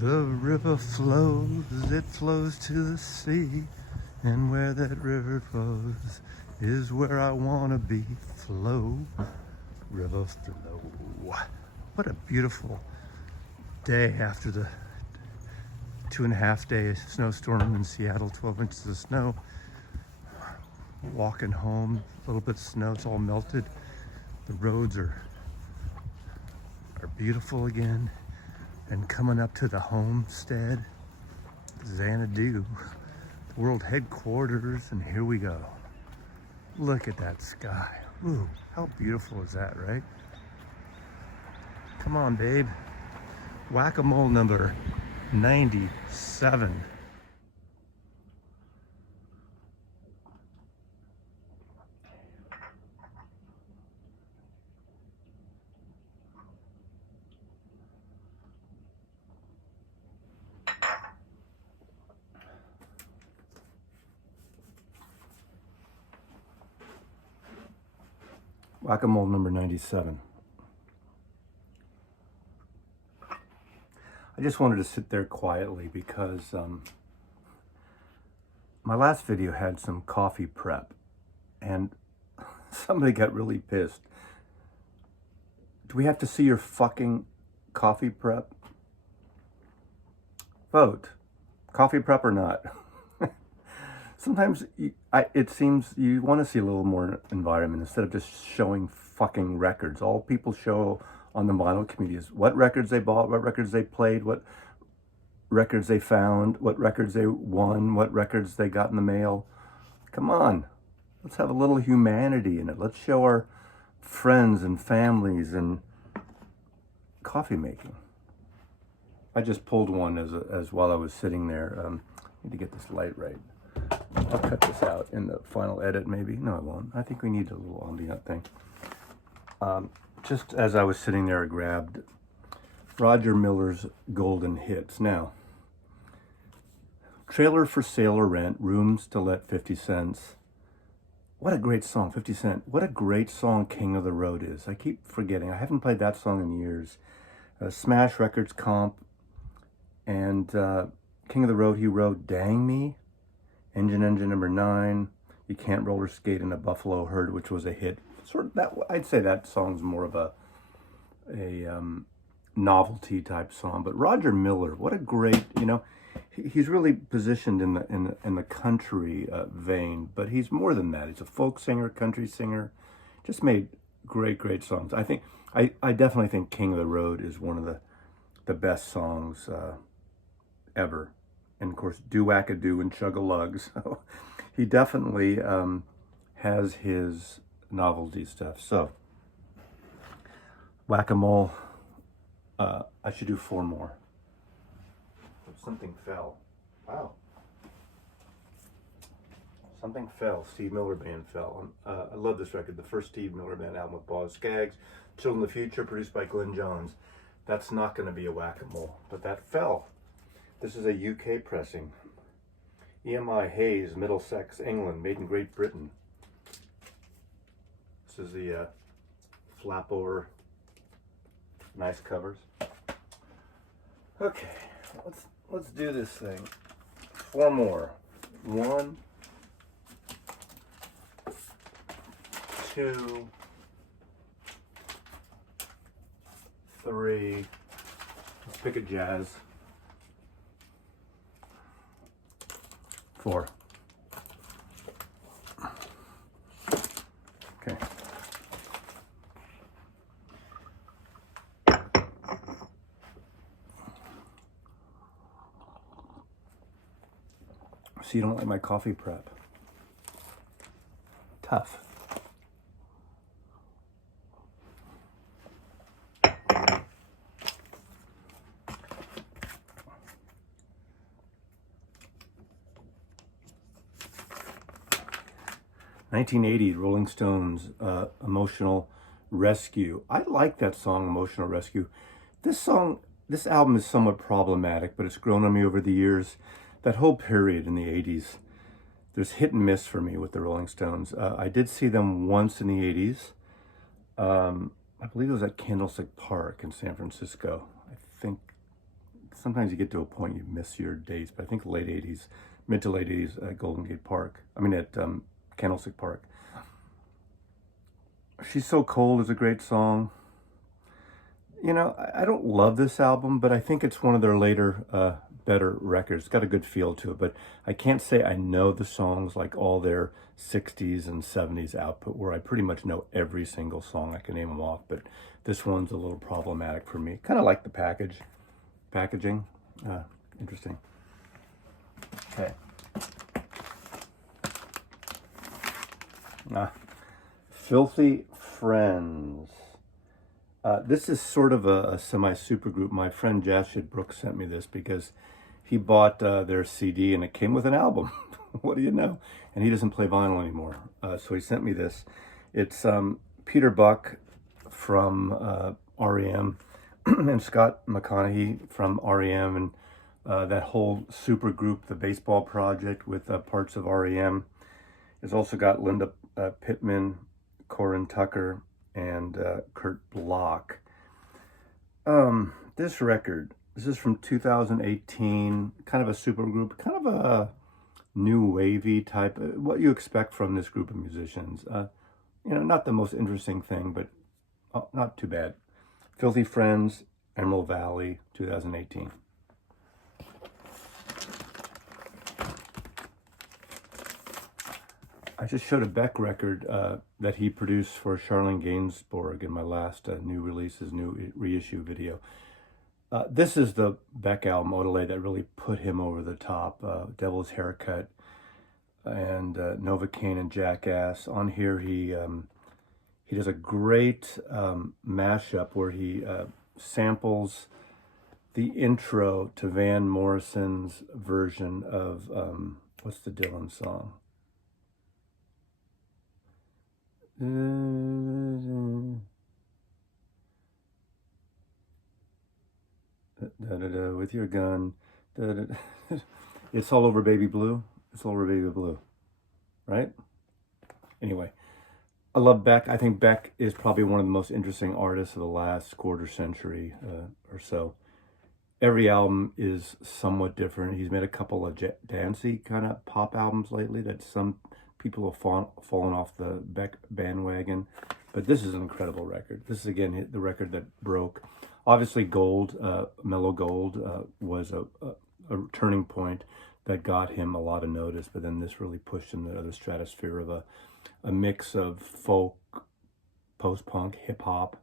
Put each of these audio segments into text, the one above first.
The river flows, it flows to the sea, and where that river flows is where I wanna be. Flow, river flow. What a beautiful day after the 2.5 day snowstorm in Seattle, 12 inches of snow. Walking home, a little bit of snow, it's all melted. The roads are beautiful again. And coming up to the homestead, Xanadu, the world headquarters, and here we go. Look at that sky. Ooh, how beautiful is that, right? Come on, babe. Whack-a-mole number 97. Whack-a-mole number 97. I just wanted to sit there quietly because my last video had some coffee prep and somebody got really pissed. Do we have to see your fucking coffee prep? Vote. Coffee prep or not? Sometimes it seems you want to see a little more environment instead of just showing fucking records. All people show on the vinyl community is what records they bought, what records they played, what records they found, what records they won, what records they got in the mail. Come on, let's have a little humanity in it. Let's show our friends and families and coffee making. I just pulled one as while I was sitting there. Need to get this light right. I'll cut this out in the final edit, maybe. No, I won't. I think we need a little ambient thing. Just as I was sitting there, I grabbed Roger Miller's Golden Hits. Now, trailer for sale or rent, rooms to let 50 cents. What a great song, 50 Cent. What a great song King of the Road is. I keep forgetting. I haven't played that song in years. Smash Records comp. And King of the Road, he wrote Dang Me. Engine number 9, You Can't Roller Skate in a Buffalo Herd, which was a hit. Sort of that, I'd say that song's more of a novelty type song. But Roger Miller, what a great, he's really positioned in the country vein, but he's more than that. He's a folk singer, country singer, just made great songs. I definitely think King of the Road is one of the best songs ever. And of course, Do-Wacka-Do and Chug-a-Lug. So he definitely has his novelty stuff. So, Whack-a-Mole, I should do 4 more. Something fell. Wow. Something fell. Steve Miller Band fell. I love this record. The first Steve Miller Band album with Boz Scaggs. Children of the Future, produced by Glenn Johns. That's not going to be a whack-a-mole, but that fell. This is a UK pressing. EMI Hayes, Middlesex, England, made in Great Britain. This is the flap over, nice covers. Okay, let's do this thing. 4 more. 1, 2, 3. Let's pick a jazz. 4. Okay. So you don't like my coffee prep? Tough. '80, Rolling Stones, Emotional Rescue. I like that song, Emotional Rescue. This album is somewhat problematic, but it's grown on me over the years. That whole period in the 80s, there's hit and miss for me with the Rolling Stones. I did see them once in the 80s. I believe it was at Candlestick Park in San Francisco. I think sometimes you get to a point you miss your dates, but I think late 80s, mid to late 80s at Golden Gate Park. I mean, at Candlestick Park. She's So Cold is a great song. You know, I don't love this album, but I think it's one of their later, better records. It's got a good feel to it, but I can't say I know the songs like all their 60s and 70s output, where I pretty much know every single song. I can name them off, but this one's a little problematic for me. Kind of like the packaging. Interesting. Okay. Filthy Friends. This is sort of a semi-super group. My friend Jashid Brooks sent me this because he bought their CD and it came with an album. What do you know? And he doesn't play vinyl anymore. So he sent me this. It's Peter Buck from REM and Scott McConaughey from REM, and that whole super group, the Baseball Project, with parts of REM. It's also got Linda Pittman, Corin Tucker, and Kurt Bloch. This record, this is from 2018, kind of a super group, kind of a new wavy type, what you expect from this group of musicians. You know, not the most interesting thing, but not too bad. Filthy Friends, Emerald Valley, 2018. I just showed a Beck record that he produced for Charlene Gainsbourg in my last new releases, new reissue video. This is the Beck album, Odelay, that really put him over the top. Devil's Haircut and Novocaine and Jackass. On here, he does a great mashup where he samples the intro to Van Morrison's version of, what's the Dylan song? With your gun. It's all over baby blue. It's all over baby blue. Right? Anyway, I love Beck. I think Beck is probably one of the most interesting artists of the last quarter century or so. Every album is somewhat different. He's made a couple of dancey kind of pop albums lately that some people have fallen off the Beck bandwagon, but this is an incredible record. This is, again, the record that broke. Obviously, Gold, Mellow Gold, was a turning point that got him a lot of notice, but then this really pushed him to the stratosphere of a mix of folk, post-punk, hip-hop,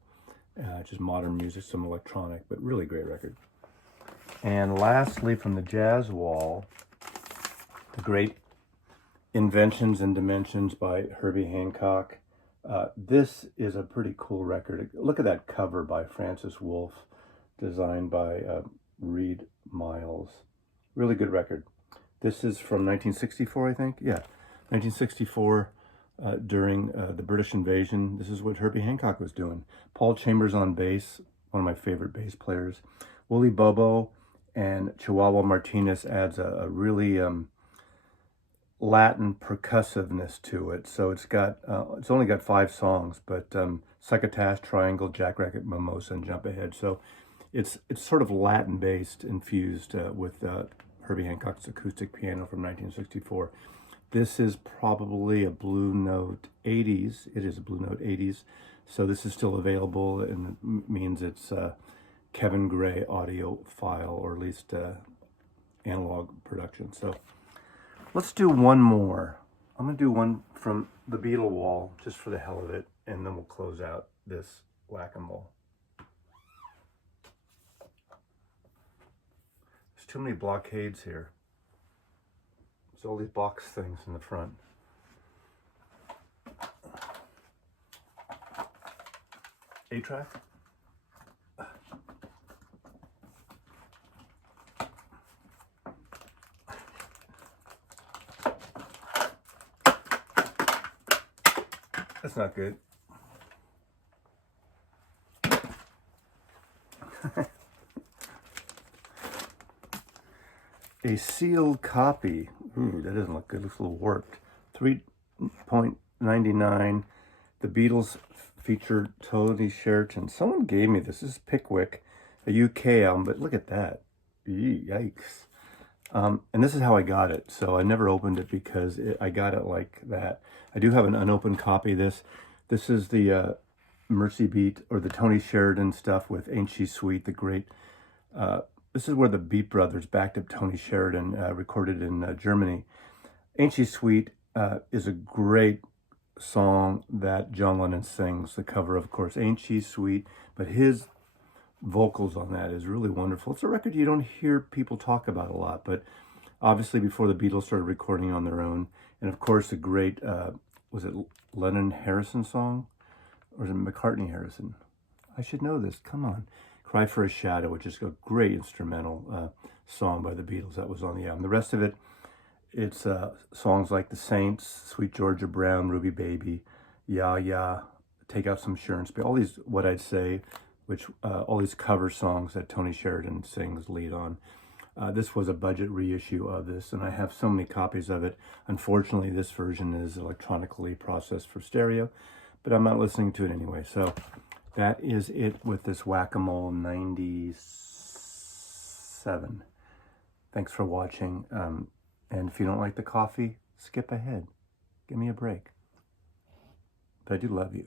just modern music, some electronic, but really great record. And lastly, from the Jazz Wall, the great Inventions and Dimensions by Herbie Hancock. This is a pretty cool record. Look at that cover by Francis Wolff, designed by Reed Miles. Really good record. This is from 1964, I think. Yeah, 1964, during the British invasion. This is what Herbie Hancock was doing. Paul Chambers on bass, one of my favorite bass players. Willie Bobo and Chihuahua Martinez adds a really Latin percussiveness to it. So it's only got 5 songs, but Succotash, Triangle, Jackracket, Mimosa, and Jump Ahead. So it's sort of Latin based, infused with Herbie Hancock's acoustic piano from 1964. This is probably a Blue Note 80s. It is a Blue Note 80s. So this is still available, and it means it's Kevin Gray audio file, or at least analog production. So let's do one more. I'm going to do one from the Beetle Wall, just for the hell of it, and then we'll close out this whack-a-mole. There's too many blockades here. There's all these box things in the front. A-track? That's not good. A sealed copy. Ooh, that doesn't look good. It looks a little warped. $3.99. The Beatles featured Tony Sheridan. Someone gave me this. This is Pickwick, a UK album, but look at that. Yikes. And this is how I got it. So I never opened it because I got it like that. I do have an unopened copy of this. This is the Mercy Beat, or the Tony Sheridan stuff with Ain't She Sweet, the great. This is where the Beat Brothers backed up Tony Sheridan, recorded in Germany. Ain't She Sweet is a great song that John Lennon sings. The cover, of course, Ain't She Sweet, but his vocals on that is really wonderful. It's a record you don't hear people talk about a lot, but obviously before the Beatles started recording on their own. And of course, the great, was it Lennon Harrison song? Or is it McCartney Harrison? I should know this, come on. Cry for a Shadow, which is a great instrumental song by the Beatles that was on the album. The rest of it, it's songs like The Saints, Sweet Georgia Brown, Ruby Baby, Yeah, Yeah, Take Out Some Insurance, all these, what I'd say, which all these cover songs that Tony Sheridan sings lead on. This was a budget reissue of this, and I have so many copies of it. Unfortunately, this version is electronically processed for stereo, but I'm not listening to it anyway. So that is it with this Whack-A-Mole 97. Thanks for watching. And if you don't like the coffee, skip ahead. Give me a break. But I do love you.